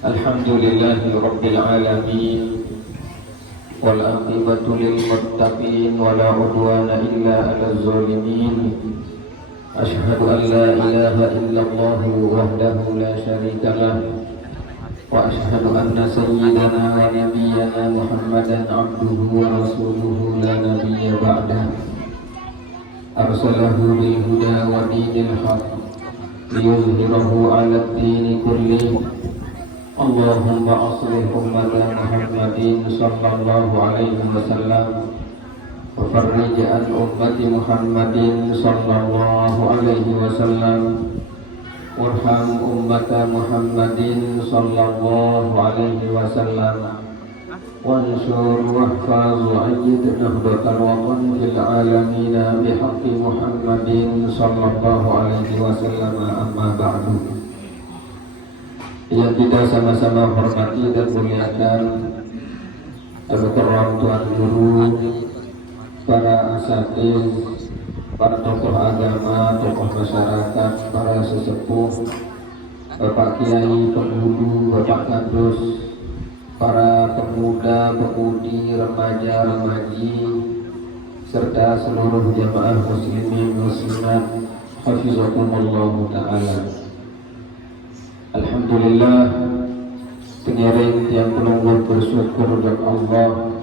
Alhamdulillahi Rabbil Alamin, wal aqibatu lil muttaqin, wala udwana illa 'alal zalimin. Ashhadu an la ilaha illallah wahdahu la syarika lah, wa ashhadu anna sayyidana wa nabiyyana Muhammadan abduhu wa rasuluhu la nabiyya ba'dah. Arsalahu bil huda wa dinil haq liyuzhirahu 'alad dini kulli. Allahumma aslih ummata Muhammadin sallallahu alaihi wasallam wa farrij an ummati Muhammadin sallallahu alaihi wasallam warham ummata Muhammadin sallallahu alaihi wasallam wansur wahfaz wa'ayyid nahdatal watan fil alamin bihaqqi Muhammadin sallallahu alaihi wasallam. Amma ba'du. Yang kita sama-sama hormati dan muliakan orang tuan guru, para asatiz, para tokoh agama, tokoh masyarakat, para sesepuh, Bapak Kiai, penghulu, Bapak Kadus, para pemuda, pemudi, remaja, remaji, serta seluruh jamaah muslimin muslimat, hafizakumullah ta'ala. Alhamdulillah, pengiring yang penunggu bersyukur kepada Allah.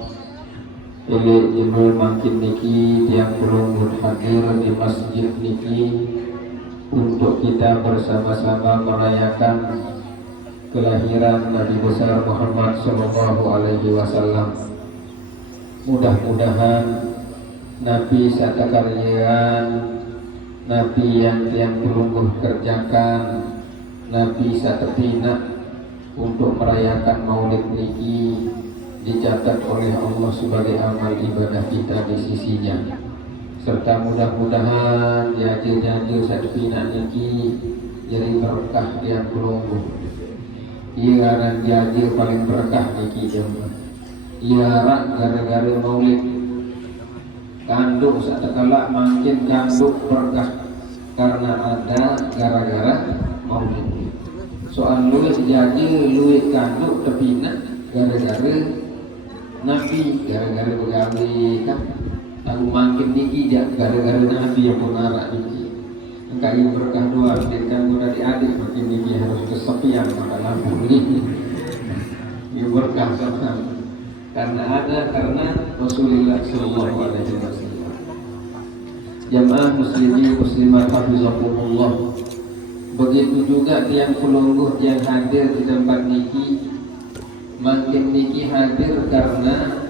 Elek jemul makin niki yang penunggu hadir di masjid niki untuk kita bersama-sama merayakan kelahiran Nabi besar Muhammad Sallallahu Alaihi Wasallam. Mudah-mudahan Nabi sata karyaan, Nabi yang penunggu kerjakan, Nabi satepina untuk merayakan maulid niki dicatat oleh Allah sebagai amal ibadah kita di sisinya, serta mudah-mudahan jajil-jajil satepina niki jadi berkah yang pelunggu. Iya dan jajil paling berkah niki jemaah. Iya rak gara-gara maulid kandung satekala makin kandung berkah karena ada gara-gara maulid. Soal luwih jadi luwih kanduk tepina gara-gara Nabi, gara-gara begawe kan tahu makin niki jak gara-gara Nabi yang menarak niki. Engkai berkah doa dengan dari adik makin niki harus kesepian maka lampu ini. Ini berkah sama karena Rasulullah sallallahu alaihi wasallam. Jamaah muslimin muslimat hafizakumullah. Begitu juga yang pelungguh yang hadir di tempat niki, makin niki hadir karena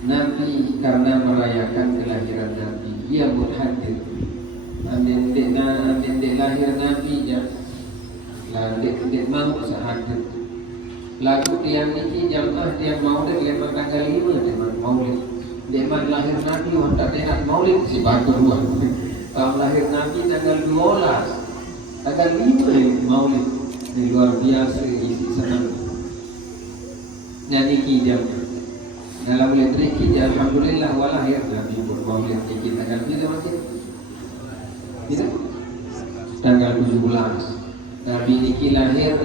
Nabi, karena merayakan kelahiran Nabi. Ia pun hadir. Amin lahir Nabi ya, landik mau sehadir. Lalu tiang niki jamaah tiang maulid lemah tanggal 5 teman maulid. Deman lahir Nabi hendak dekat maulid si batu dua. Kalau lahir Nabi tanggal 12. Tanggal 5 maulid di luar biasa isi senang. Nyanyi jam dalam maulid niki alhamdulillah walahir Nabi pun maulid niki tanggal 5 masih. Tidak? Tanggal 17. Nabi niki lahir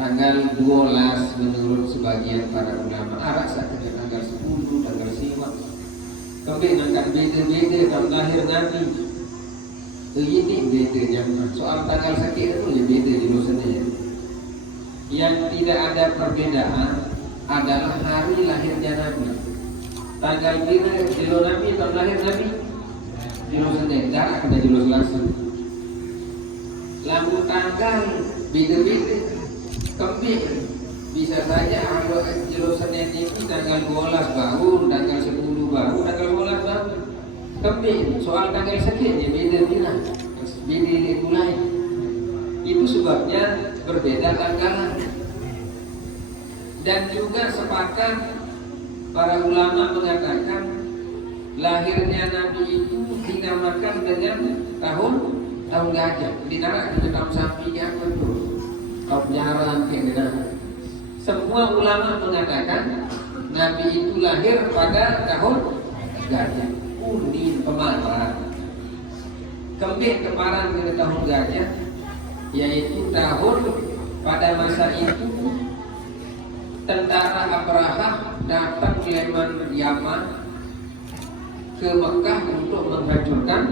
tanggal 12 menurut sebagian para ulama. Arak sakit tanggal 10, tanggal 5. Tapi nangkat beda-beda kalau lahir Nabi. Ini bedanya soal tanggal sakit itu ya beda di dosennya. Yang tidak ada perbedaan adalah hari lahirnya Nabi. Tanggal kira jilo Nabi atau lahir Nabi jilo Senin, jarak kita jilo Selasa. Lalu tanggal beda-beda. Kembali bisa saja kalau jilo Senin ini tanggal 12 baru, tanggal 10 baru, tanggal 12 baru. Tapi soal tanggal sakitnya beda-beda, beda mulai. Itu sebabnya berbeda tanggalan. Dan juga sepakat para ulama mengatakan lahirnya Nabi itu dinamakan dengan tahun gajah. Ditarak di tahun sapi apa itu? Tahun jaran kira. Semua ulama mengatakan Nabi itu lahir pada tahun gajah. Undi Pemaran. Kembali kemarin kita tahun gajah, yaitu tahun pada masa itu tentara Abraha datang Yaman ke Mekah untuk menghancurkan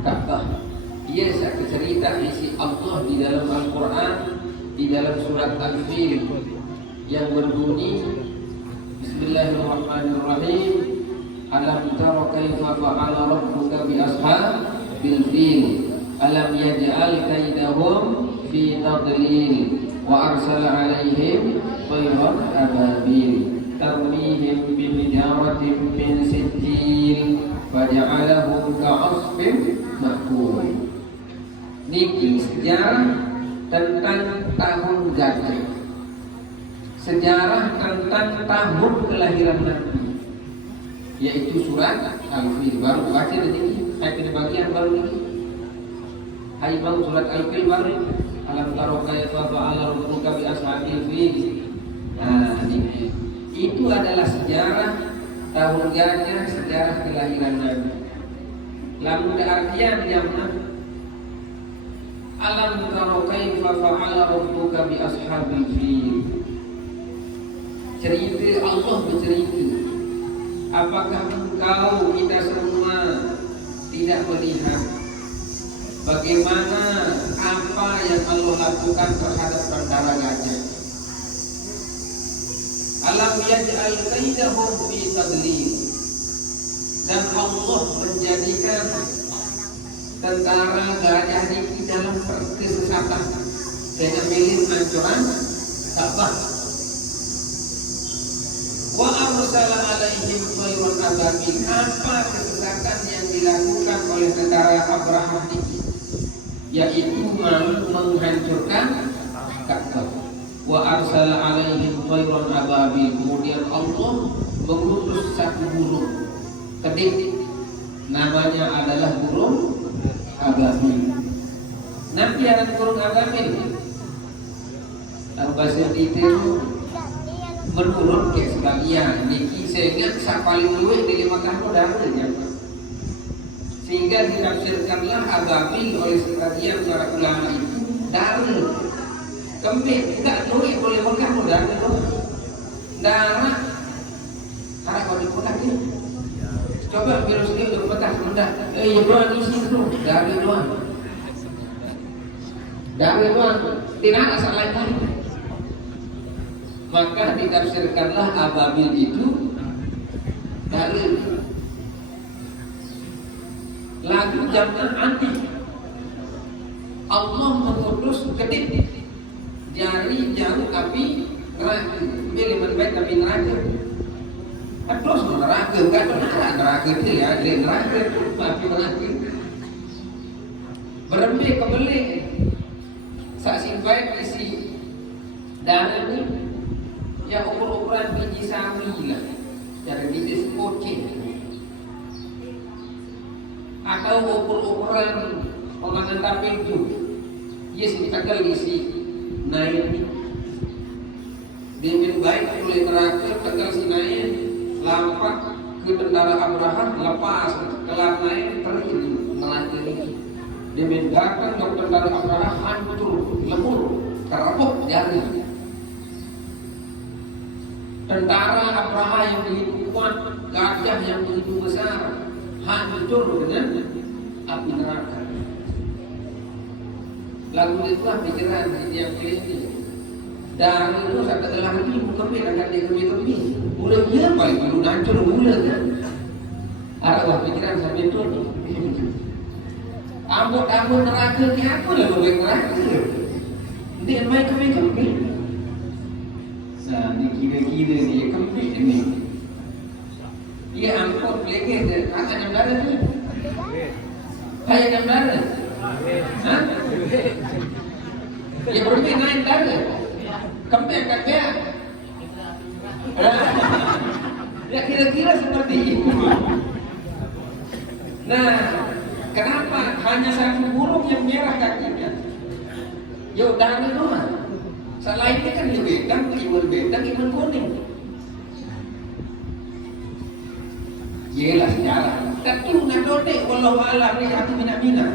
Ka'bah. Ia satu cerita isi Allah di dalam Al-Quran, di dalam surat Al-Fil yang berbunyi Bismillahirrahmanirrahim. Alam tara kaifa fa'ala rabbuka bi ashabil fil alam yaj'al kaidahum fi tadlil wa arsala 'alaihim tayran ababil tarmihim bi hijaratin min sijil faja'alahum ka'asfin ma'kul. Niki sejarah tentang tahun gajah, sejarah tentang tahun kelahiran Nabi, yaitu surat Al-Fil. Baru baca ini, ayat bagian baru ini. Hai bang, surat Al-Fil baru. Alam taro kaifa fa'ala rabbuka bi ashabil fil. Nah, ini itu adalah sejarah tahun gajah, sejarah kelahiran Nabi. Lalu artian yang alam taro kaifa fa'ala rabbuka bi ashabil fil. Cerita Allah bercerita. Apakah engkau, kita semua tidak melihat bagaimana apa yang Allah lakukan terhadap tentara gajah? Alam yaj'al kaidahum fi tadlil. Dan Allah menjadikan tentara gajah ini dalam kesesatan dengan milik hancuran Ka'bah. Wa arsala 'alaihim tayran ababil. Apa kesesatan yang dilakukan oleh tentara Abraham ini? Yaitu menghancurkan Ka'bah. Wa arsala 'alaihim tayran ababil. Kemudian Allah mengutus satu burung kedip, namanya adalah burung ababil. Nabi ada burung ababil. Tahu bahasa itu menurut ke sebagian niki sehingga sak paling luwih di Mekah darahnya, sehingga ditafsirkanlah ababil oleh sebagian para ulama itu darah kembali enggak luwih oleh Mekah darah karena kalau di Mekah ini coba virus ini untuk Mekah mudah ya doang isi itu dari doang tidak ada salah lain. Maka ditafsirkanlah ababil itu dari lagu zaman antik. Allah mengutus kedip jari jauh api neraka, miliman baik api neraka. Terus neraka enggak neraka itu ya, neraka api neraka. Berembik kebelik saksi baik isi darah ini yang ukuran biji sawi lah, cara biji sepoceng, atau ukuran penganan tapil itu, yes ditegal isi naik ni, dimin baik oleh neraka tegal si naik, lampak ke tentara Abraham lepas kelar naik terin neraka ini, dimin datang ke tentara Abraham hancur lemur terapuk jari. Tentara Abraha yang begitu kuat, gajah yang begitu besar, hancur dengan api neraka. Lagu itulah pikiran yang ini. Dan itu saya telah lagi kami akan dikami. Mulai dia paling dulu hancur mulai kan. Arah pikiran sampai itu. Ambut neraka ni apa lah lebih neraka. Dia main kami. Nah, ni kira-kira dia kempit ni. Dia angkut lagi dia akan yang darah tu. Hai yang darah. Ha? Dia berhenti naik darah. Kempit kat dia. Ya kira-kira seperti itu. Nah, kenapa hanya satu burung yang merah kakinya? Ya darah doang. Selainnya kan iman iman kuning. Yelah sejarah. Tentu nak dodek wallahu alam ni satu mina-mina.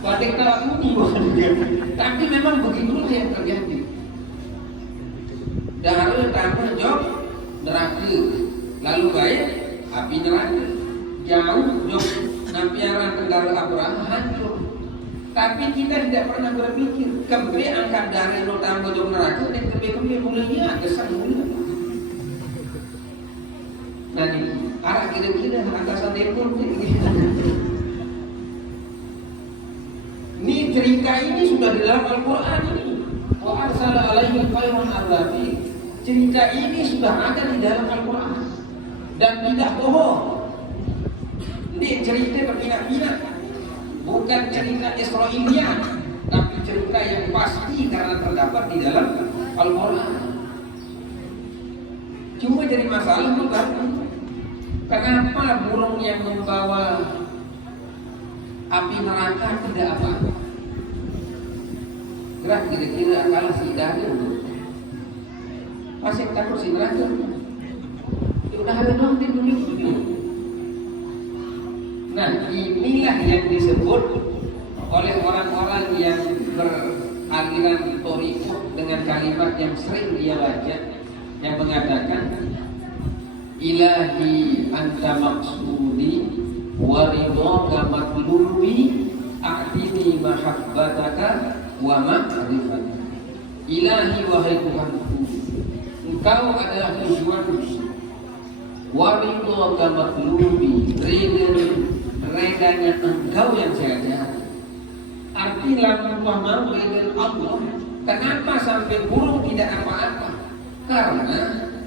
pada kalau ini bukan tapi memang begitulah yang terjadi. Dahulu tambah jok neraka, lalu baik api neraka, jauh jok nampiaran negara Abraham hancur. Tapi kita tidak pernah berpikir kembe angkat dari lo tambah jok neraka dan kembe mulanya kesan mula. Nanti arah kira-kira atasan telepon ini cerita ini sudah di dalam Al-Quran ini. Wa arsala alaihim khairan ababil. Cerita ini sudah ada di dalam Al-Quran dan tidak bohong. Ini cerita berpindah-pindah, bukan cerita Israiliyah, tapi cerita yang pasti karena terdapat di dalam Al-Quran. Cuma jadi masalah bukan kenapa burung yang membawa api neraka tidak apa? Gerak kira-kira akal si dari masih takut si neraka. Udah ada nanti dulu. Nah, inilah yang disebut oleh orang-orang yang beraliran thariqah dengan kalimat yang sering dia baca, yang mengatakan ilahi anta maksudi wa ridhaka matlubi a'tini mahabbataka wa ma'rifataka. Ilahi wahai Tuhanku, Engkau adalah tujuanku, wa ridhaka matlubi, redanya Engkau yang saya cari. Artinya Allah mau ridha Allah. Kenapa sampai burung tidak apa-apa? Karena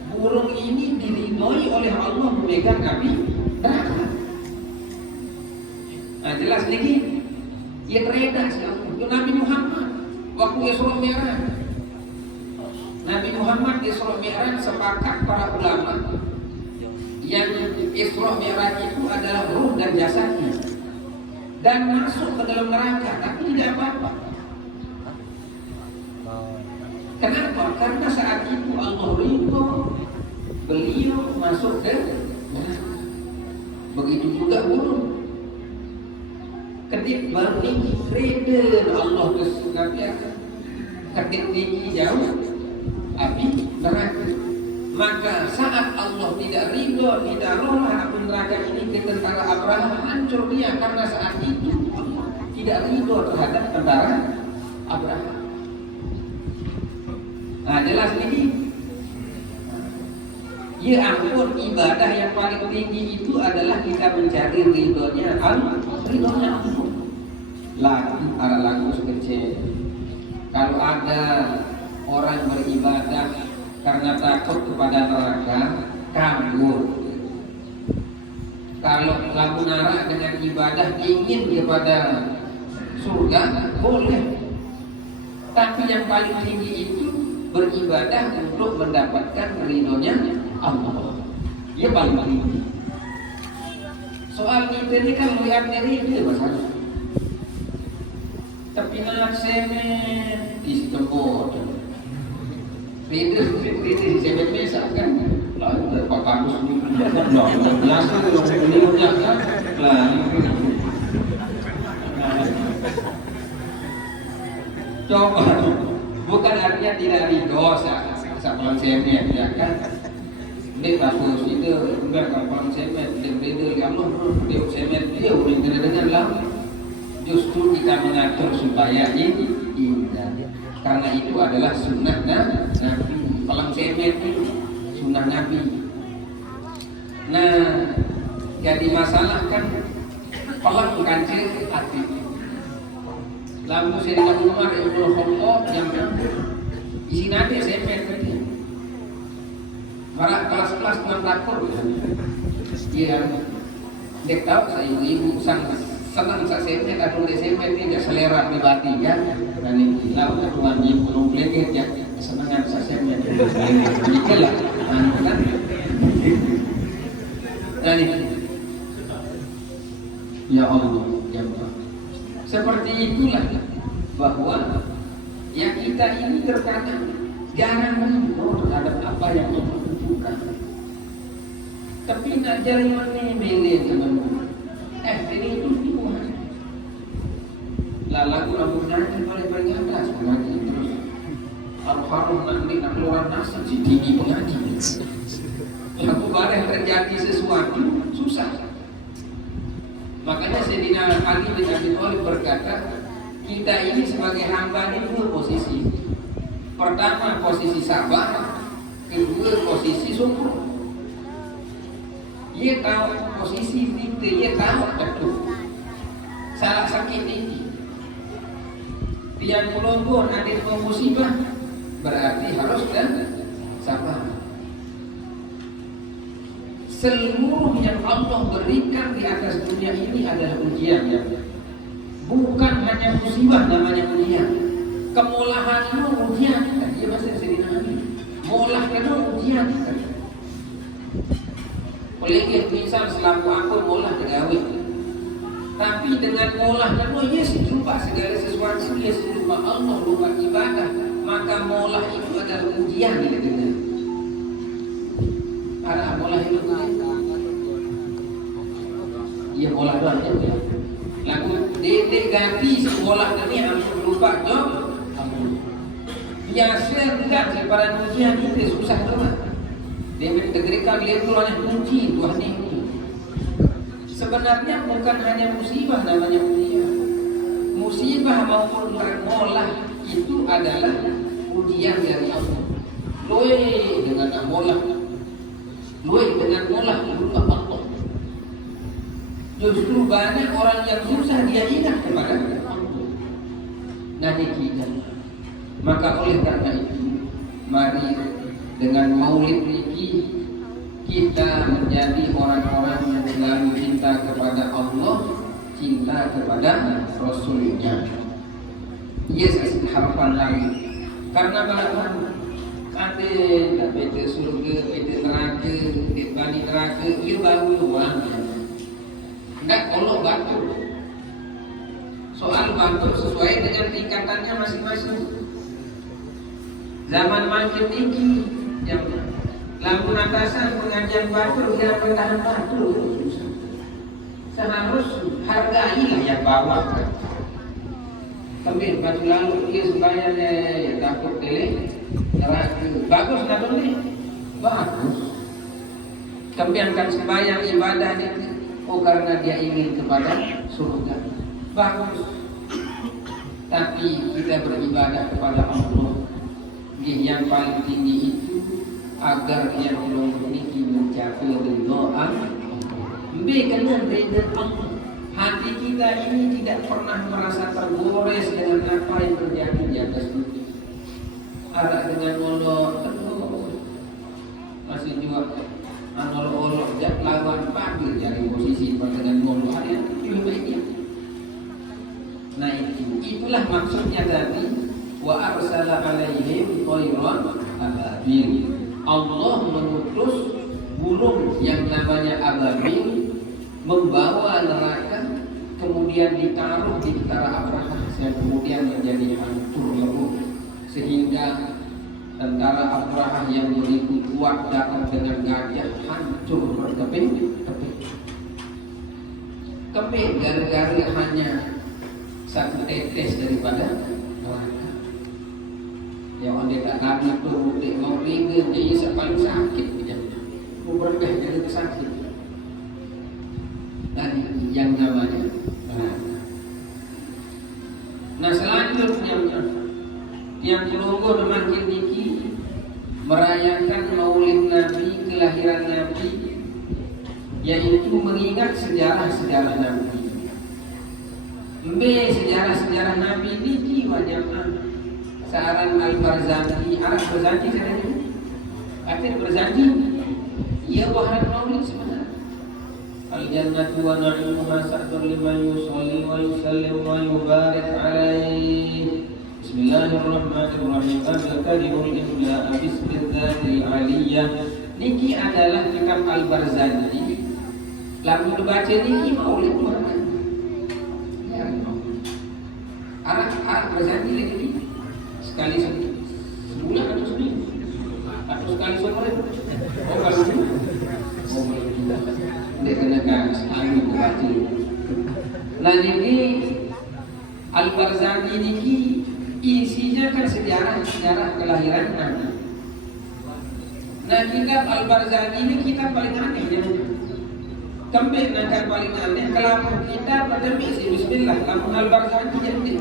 burung ini diridhoi oleh Allah memegang api neraka. Nah, jelas lagi yang reda siapa? Nabi Muhammad waktu Isra Mi'raj. Nabi Muhammad Isra Mi'raj sepakat para ulama yang Isra Mi'raj itu adalah ruh dan jasadnya dan masuk ke dalam neraka tapi tidak apa-apa. Kenapa? Karena saat itu Allah ridho beliau masuk ke neraka. Begitu juga burung. Ketik baru tinggi, reda Allah kesukapiakan. Ketik tinggi jauh, api neraka. Maka saat Allah tidak ridho, tidak rolah api neraka ini ke tentara Abraham, hancur dia karena saat itu Allah tidak ridho terhadap tentara Abraham. Nah, jelas ini. Ya ampun, ibadah yang paling tinggi itu adalah kita mencari ridhonya Allah. Ridhonya Allah. Lagu sekecil. Kalau ada orang beribadah karena takut kepada neraka, kabur. Kalau lagu nara dengan ibadah ingin kepada surga, boleh. Tapi yang paling tinggi itu beribadah untuk mendapatkan ridhonya Allah. Ya paling tinggi. Soal ini kan melihat diri itu masalah. Tapi nak semen istempur. Ridho semen biasa kan. Lalu terpakai sendiri. Biasa ini biasa. Lah. Coba. Bukan artinya tidak ridho sama semen ya kan. Dia bagus itu enggak kapan semen dia ridho ya Allah dia semen dia udah dengan lah. Justru kita mengatur supaya ini indah karena itu adalah sunnah Nabi. Palang semen itu sunnah Nabi. Nah, jadi masalah kan palang kancil hati. Lalu Sayyidina Umar Ibn Khattab yang isi nanti semen tadi. Malah kelas-kelas 6 takut. Iya, dek tahu saya ibu senang saya semen atau semen tidak selera pribadi ya. Dan ini lalu tuan ibu belum lagi ya senangan saya semen. Itulah, kan? Dan ini, ya Allah, ya Allah. Seperti itulah bahwa yang kita ini terkadang jarang menurut terhadap apa yang Allah tunjukkan. Tapi nak jari mana beli teman-teman. Ini itu Tuhan. mengaji paling atas, mengaji terus harum nanti nak keluar nasi si tinggi mengaji. Lalu barang terjadi sesuatu susah. Makanya Sayyidina Ali bin Abi Thalib berkata, kita ini sebagai hamba ini dua posisi. Pertama posisi sabar, kedua posisi syukur. Ia tahu posisi kita, ia tahu betul. Salah sakit ini. Tiang melonggor ada dua musibah, berarti harus dan sabar. Seluruh yang Allah berikan di atas dunia ini adalah ujian, ya. Bukan hanya musibah namanya ujian. Kemulahan itu ujian, dia masih sedih nanti. Mulah itu ujian. Oleh misal selaku aku mulah tegawi, tapi dengan mulah itu ia lupa segala sesuatu, ia lupa Allah, lupa ibadah, maka mulah itu adalah ujian di dunia. Ada mulah itu ia mulah doang ya. Lagu dedek ganti sekolah ini aku lupa job. Biasa tidak daripada ujian itu susah banget. Dia mentegrikan dia itu hanya kunci Tuhan ini. Sebenarnya bukan hanya musibah namanya ujian. Musibah maupun termolah itu adalah ujian dari Allah. Loe dengan molah, loe dengan molah itu Allah. Justru banyak orang yang susah dia ingat kepada Allah. Nanti kita. Maka oleh karena itu, mari dengan maulid ini kita menjadi orang-orang yang selalu cinta kepada Allah, cinta kepada Rasulnya. Yes, harapan lagi. Karena balapan ada PT surga, PT neraka, PT bani neraka, ia baru doang. Enggak kalau batu. Soal batu sesuai dengan tingkatannya masing-masing. Zaman makin tinggi, yang lampu atasan pengajian batu yang bertahan batu, seharus hargailah yang bawah. Tapi batu lalu dia sembahyangnya ya takut dele, neraka. Bagus tak boleh? Bagus. Tapi akan sembahyang ibadah itu, oh karena dia ingin kepada surga. Bagus. Tapi kita beribadah kepada Allah yang paling tinggi itu agar yang memiliki mencapai ridha Allah. Kena ridha Allah. Hati kita ini tidak pernah merasa tergores dengan apa yang terjadi di atas bumi. Ada dengan Allah masih juga Allah jak lawan panggil dari posisi dengan Allah yang lebih baiknya. Nah itulah maksudnya tadi. Wa arsala alaihim thayran ababil. Allah mengutus burung yang namanya ababil membawa neraka, kemudian ditaruh di utara Abraha yang kemudian menjadi hancur lebur, sehingga tentara Abraha yang begitu kuat datang dengan gajah hancur berkeping-keping. Keping gara-gara hanya satu tetes daripada neraka. Yang anda tak lagi tu mau ringan dia paling sakit dia. Berkah jadi sakit. Dan yang namanya nah selanjutnya yang kelonggo makin tinggi merayakan maulid Nabi, kelahiran Nabi, yaitu mengingat sejarah-sejarah Nabi. Sejarah-sejarah Nabi ini wajib Sa'aran Al-Barzanji, Arab Barzanji saya ini. Akhir Barzanji, ia wahai maulid sebenarnya. Al-jannatu wa na'imuha sa'dun liman yusalli wa yusallim wa yubarik alaih. Bismillahirrahmanirrahim. Al-karimul imla'a bismillahil aliyah. Niki adalah kitab Al-Barzanji. Lalu dibaca niki maulid mana? Ya, Arab Barzanji lagi. Sekali sebulan atau seminggu atau sekali sebulan. Oh kalau itu, oh tidak. Dia kenakan sekali berarti. Nah ini Al-Barzanji ini isinya kan sejarah kelahiran Nabi. Nah, kitab Al-Barzanji ini kitab paling aneh ya. Kembali nakar paling aneh kalau kita pada misi bismillah lamun Al-Barzanji jadi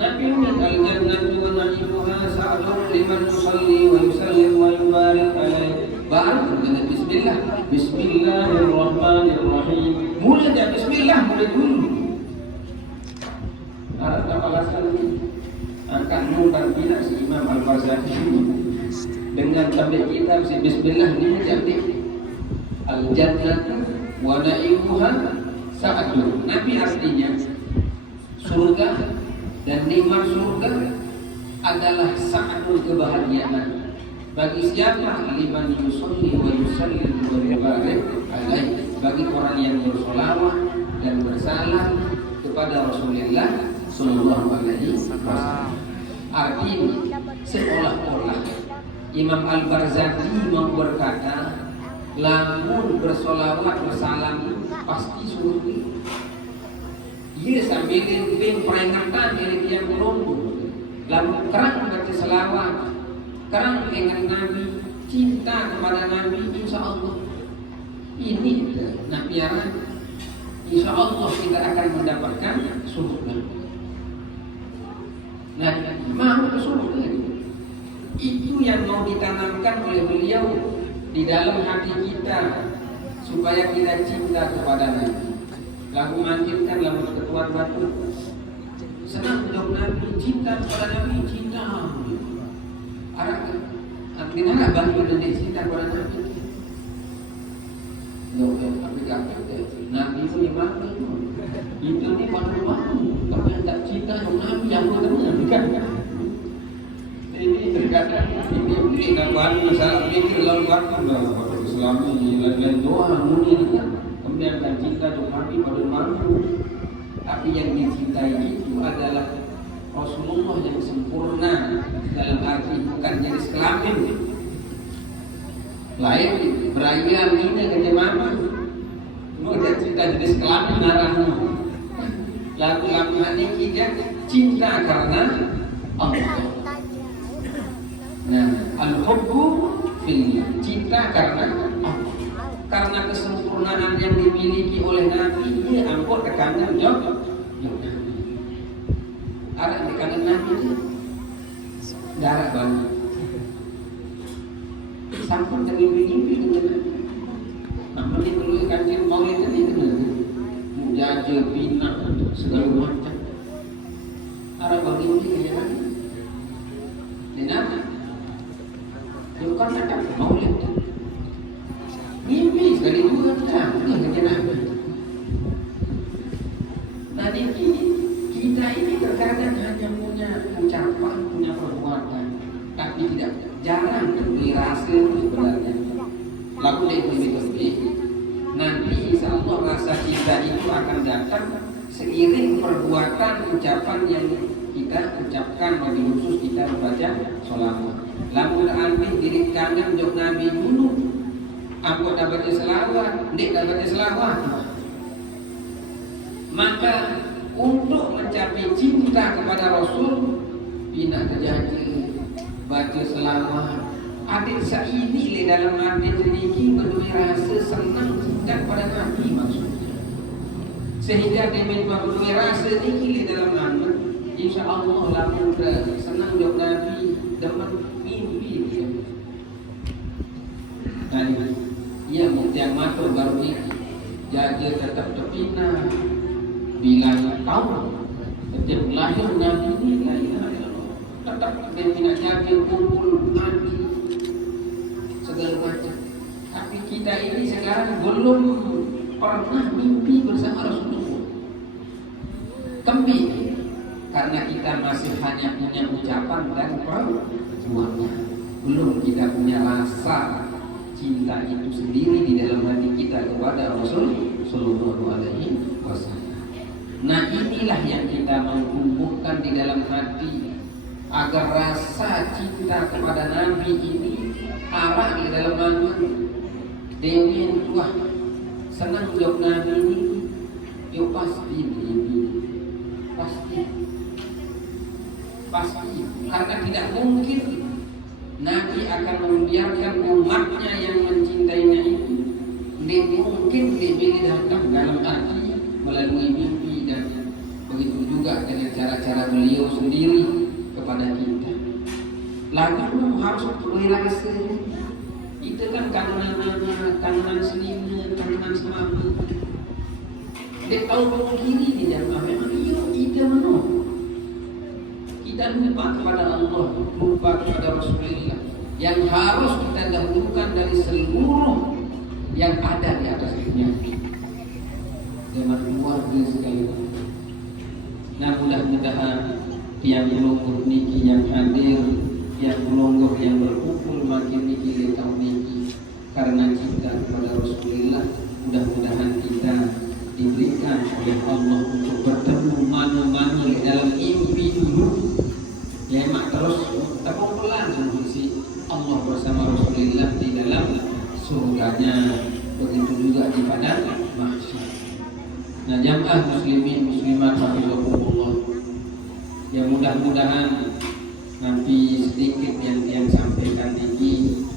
Nabi min al-jannatu wa na'imuha sa'adun liman yusalli wa yusallim wa yubarik alaihi. Baru dengan bismillah, bismillahirrahmanirrahim. Mulai dari bismillah, mulai dulu. Ada alasan akan mungkar bina si Imam Al-Barzanji dengan tablik kitab si bismillah ini jadi al-jannatu wa na'imuha sa'adun. Nabi artinya surga dan nikmat surga adalah sa'adun kebahagiaan bagi siapa liman yusolli wa yusallim wa yubarik alaihi, bagi orang yang bersolawat dan bersalam kepada Rasulullah Sallallahu Alaihi Wasallam. Artinya seolah-olah Imam Al-Barzanji mau berkata, lamun bersolawat bersalam pasti surga. Ia sambil pimpin peringatan dari yang beruntung. Lamun kerang baca selawat, kerang ingat Nabi, cinta kepada Nabi, insya Allah ini Nabi Arab, insya Allah kita akan mendapatkan surga. Nah, mau ke surga itu yang mau ditanamkan oleh beliau di dalam hati kita supaya kita cinta kepada Nabi. Lagu manggilkan lagu ketuan batu senang untuk Nabi, cinta kepada Nabi, cinta. Artinya nggak bagi dengan cinta kepada Nabi. Tapi Nabi itu gimana itu ni malu-malu. Kalau yang tak cinta dengan Nabi yang benar kan? Ini terkadang ini nak masalah mikir lalu waktu dah Islam ini lain doa muni kan. Kemudian akan cinta dengan Nabi pada malu. Tapi yang dicintai itu adalah Rasulullah yang sempurna dalam arti bukan jenis kelamin. Lain beraya mina ke jemaah. Mau dia cinta jenis kelamin narahmu. Lagu-lagu hati kita cinta karena Allah. Nah, al-hubbu fillah, cinta karena Allah. Karena kesempurnaan yang dimiliki oleh Nabi, dia ampun kekangan jawab. Ada di kanan Nabi darah banyak. Sampun termimpi-mimpi dengan Nabi. Namun dia perlu kancing maulid tadi dengan mujajah, bina, segala macam. Ada bagi dia kan? Dengan bukan ada maulid. Mimpi sekali dua tak dengan Nabi. Tadi kita ini terkadang hanya punya ucapan, punya perbuatan, tapi tidak jarang terbeli rasa sebenarnya. Lagu dari lebih nanti insya Allah rasa cinta itu akan datang seiring perbuatan ucapan yang kita ucapkan, bagi khusus kita membaca sholawat. Lagu nanti diri kangen jok Nabi dulu, aku dah baca selawat, dia dah baca selawat. Maka untuk mencapai cinta kepada Rasul, bina terjadi baca selawat. Adik ini di dalam hati sedikit berdua rasa senang cinta kepada Nabi maksudnya. Sehingga dia berdua rasa sedikit di dalam hati. Insya Allah lamun senang jawab Nabi dapat mimpi dia. Tadi ia yang matur baru ini jaga tetap terpina. Bila tahu setiap lahir Nabi ini tetap dia tidak jaga kumpul mati segala macam. Tapi kita ini sekarang belum pernah mimpi bersama Rasulullah. Kembi karena kita masih hanya punya ucapan dan perbuatan. Belum kita punya rasa cinta itu sendiri di dalam hati kita kepada Rasul Sallallahu Alaihi Wasallam. Nah, inilah yang kita mau tumbuhkan di dalam hati agar rasa cinta kepada Nabi ini arah di dalam hati. Dewi yang tua senang jawab Nabi ini, yuk pasti pasti pasti, karena tidak mungkin Nabi akan membiarkan umatnya yang mencintainya itu. Tidak mungkin dia datang dalam artinya melalui mimpi, dan begitu juga dengan cara-cara beliau sendiri kepada kita. Lalu harus berrelasi. Itu kan kanan seninya, kanan semampu. Dia tahu kiri di dalam memang kita menolak. Kita lupa kepada Allah, lupa kepada Rasulullah, yang harus kita dahulukan dari seluruh yang ada di atas dunia. Zaman luar biasa sekali. Nah, mudah-mudahan yang melonggur niki yang hadir, yang melonggur yang berkumpul makin niki tahun niki karena cinta kepada Rasulullah, mudah-mudahan kita diberikan oleh Allah untuk bertemu mana-mana dalam mimpi dulu. Ya mak terus terkumpulan si Allah bersama Rasulullah di dalam surganya, begitu juga di padang mahsyar. Nah, jamaah muslimin muslimat rahimahumullah, ya mudah-mudahan nanti sedikit yang sampaikan ini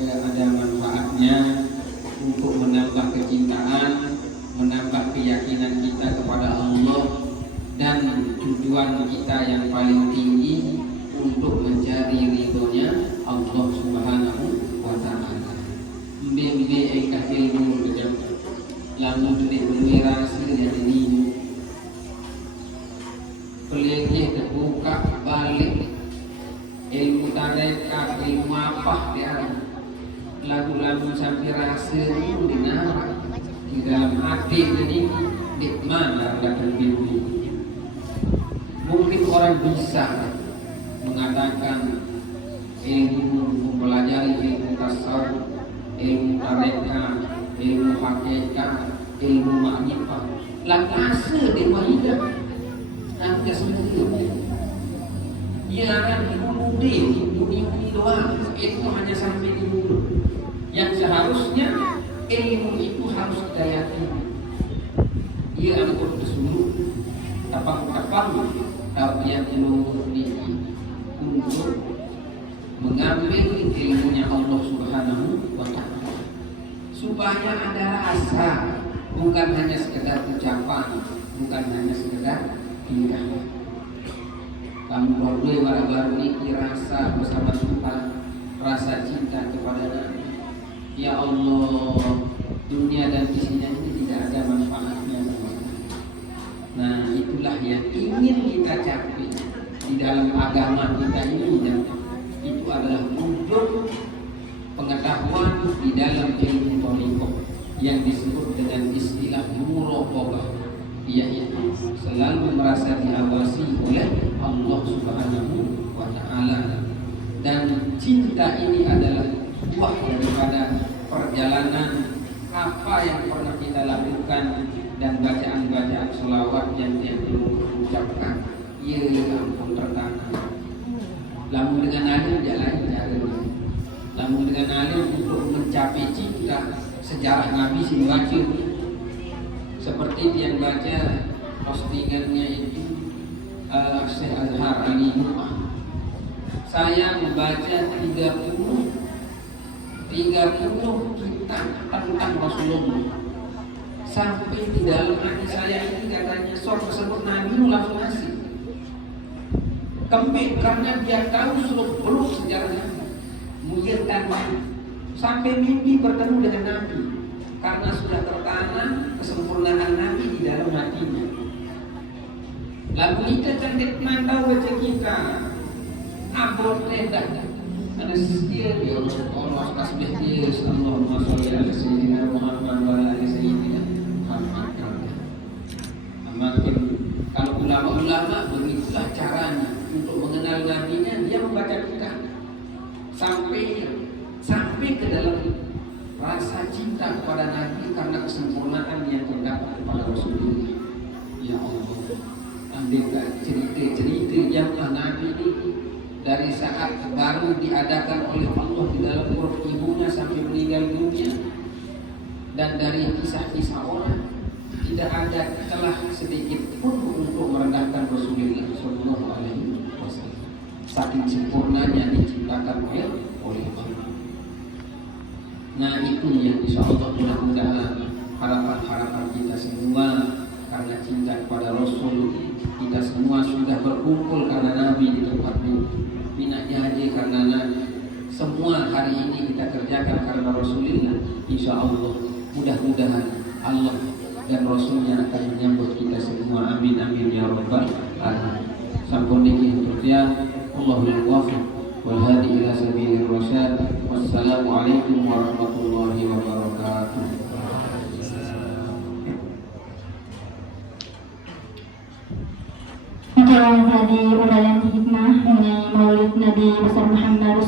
ada manfaatnya untuk menambah kecintaan, menambah keyakinan kita kepada Allah, dan tujuan kita yang paling tinggi untuk mencari ridhonya Allah Subhanahu wa Ta'ala. Mbe ilmu kejam, lalu tidak berwirasi dan ini pelitih terbuka balik ilmu tarekat, ilmu apa dia lagu-lagu sampai rasa dinar di dalam hati ini di mana ada mimpi. Mungkin orang bisa mengatakan ilmu mempelajari ilmu tasawuf, ilmu tarekat, ilmu hakikat, ilmu makrifat, lakasa di hidup dan kesembuhan. Ia akan dibunuh dunia doang. Itu hanya sampai di mulut. Yang seharusnya ilmu itu harus kita yakini. Ia angkut ke seluruh tapang-tapang yang ilmu ini untuk mengambil ilmunya Allah Subhanahu wa Ta'ala, supaya ada rasa, bukan hanya sekedar ucapan, bukan hanya sekedar tingkah. Kamu boleh baru-baru ini rasa bersama Tuhan, rasa cinta kepada Nabi. Ya Allah, dunia dan isinya ini tidak ada manfaatnya sama sekali. Nah, itulah yang ingin kita capai di dalam agama kita ini, dan itu adalah wujud pengetahuan di dalam ilmu thariqah yang disebut dengan istilah muraqabah, yaitu selalu merasa diawasi oleh Allah Subhanahu wa Ta'ala. Dan cinta ini adalah buah daripada perjalanan apa yang pernah kita lakukan dan bacaan-bacaan selawat yang dia belum ucapkan. Ya ampun tertanam. Lamun dengan alim jalan caranya. Lamun dengan alim untuk mencapai cinta, sejarah Nabi sih baca. Seperti yang baca postingannya itu Syekh Azhar Ali Jum'ah. Saya membaca 30 kitab tentang Rasulullah. Sampai di dalam hati saya ini katanya sok tersebut Nabi langsung ngasih. Kembali karena dia tahu seluruh sejarahnya. Mungkin kan sampai mimpi bertemu dengan Nabi, karena sudah tertanam kesempurnaan Nabi di dalam hatinya. Lalu kita cantik mantau baca kita abot rendah. Ada sekian ya Allah tasbih dia Allahumma sholli ala sayyidina Muhammad wa ala ali sayyidina Muhammad. Makin kalau ulama-ulama begitulah caranya untuk mengenal nabinya, dia membaca kita sampai ke dalam rasa cinta kepada Nabi karena kesempurnaan yang terdapat kepada Rasulullah. Ya Allah, ambilkan cerita-cerita yang Nabi ini dari saat baru diadakan oleh Allah di dalam perut ibunya sampai meninggal dunia, dan dari kisah-kisah orang tidak ada celah sedikit pun untuk merendahkan Rasulullah Sallallahu Alaihi Wasallam. saking sempurnanya diciptakan oleh Allah. Nah itu yang insya Allah mudah-mudahan harapan-harapan kita semua karena cinta kepada Rasul, kita semua sudah berkumpul karena Nabi di tempat ini. Minaknya haji karena Nabi. Semua hari ini kita kerjakan karena Rasulullah. Insya Allah mudah-mudahan Allah dan Rasulnya akan menyambut kita semua. Amin amin ya rabbal alamin. Sampun niki ya Allahul muwaffiq wal hadi ila sabilir rasyad. Wassalamualaikum warahmatullahi wabarakatuh. Itulah tadi ulayan hikmah mengenai Maulid Nabi besar Muhammad